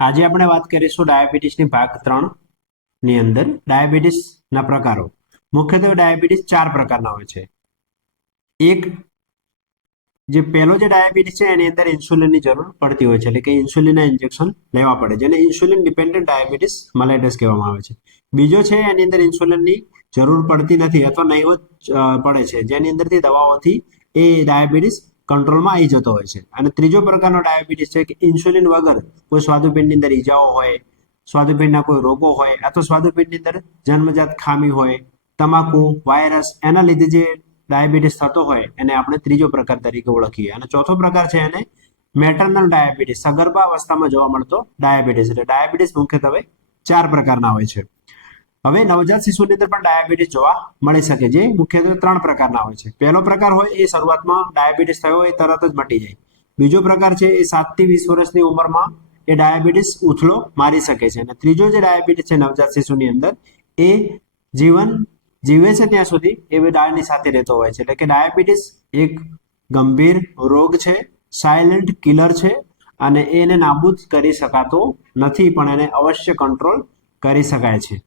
આજે આપણે વાત કરીશું ડાયાબિટીસની ભાગ ત્રણની અંદર ડાયાબિટીસના પ્રકારો. મુખ્યત્વે ડાયાબિટીસ ચાર પ્રકારના હોય છે. એક જે પહેલો જે ડાયાબિટીસ છે એની અંદર ઇન્સ્યુલિનની જરૂર પડતી હોય છે, એટલે કે ઇન્સ્યુલિનના ઇન્જેક્શન લેવા પડે જેને ઇન્સ્યુલિન ડિપેન્ડન્ટ ડાયાબિટીસ મલાઇટસ કહેવામાં આવે છે. બીજો છે એની અંદર ઇન્સ્યુલિનની જરૂર પડતી નથી અથવા નહીવત પડે છે. જેની અંદરથી દવાઓથી એ ડાયાબિટીસ કંટ્રોલમાં આવી જતો હોય છે. અને ત્રીજો પ્રકારનો ડાયાબિટીસ છે કે ઇન્સ્યુલિન વગર કોઈ સ્વાદુપિંડની અંદર ઈજાઓ હોય, સ્વાદુપિંડના કોઈ રોગો હોય અથવા સ્વાદુપિંડની અંદર જન્મજાત ખામી હોય, તમાકુ, વાયરસ, એના લીધે જે ડાયાબિટીસ થતો હોય એને આપણે ત્રીજો પ્રકાર તરીકે ઓળખીએ. અને ચોથો પ્રકાર છે એને મેટરનલ ડાયાબિટીસ. સગર્ભા અવસ્થામાં જોવા મળતો ડાયાબિટીસ. એટલે ડાયાબિટીસ મુખ્યત્વે ચાર પ્રકારના હોય છે. હવે નવજાત શિશુની અંદર પણ ડાયાબિટીસ જોવા મળી શકે જે મુખ્યત્વે ત્રણ પ્રકારના હોય છે. પહેલો પ્રકાર હોય એ શરૂઆતમાં ડાયાબિટીસ થયો એ તરત જ મટી જાય. બીજો પ્રકાર છે એ સાતથી વીસ વર્ષની ઉંમરમાં એ ડાયાબિટીસ ઉથલો મારી શકે છે. અને ત્રીજો જે ડાયાબિટીસ છે નવજાત શિશુની અંદર એ જીવન જીવે છે ત્યાં સુધી એ ડાયની સાથે રહેતો હોય છે. એટલે કે ડાયાબિટીસ એક ગંભીર રોગ છે, સાયલન્ટ કિલર છે અને એને નાબૂદ કરી શકાતો નથી પણ એને અવશ્ય કંટ્રોલ કરી શકાય છે.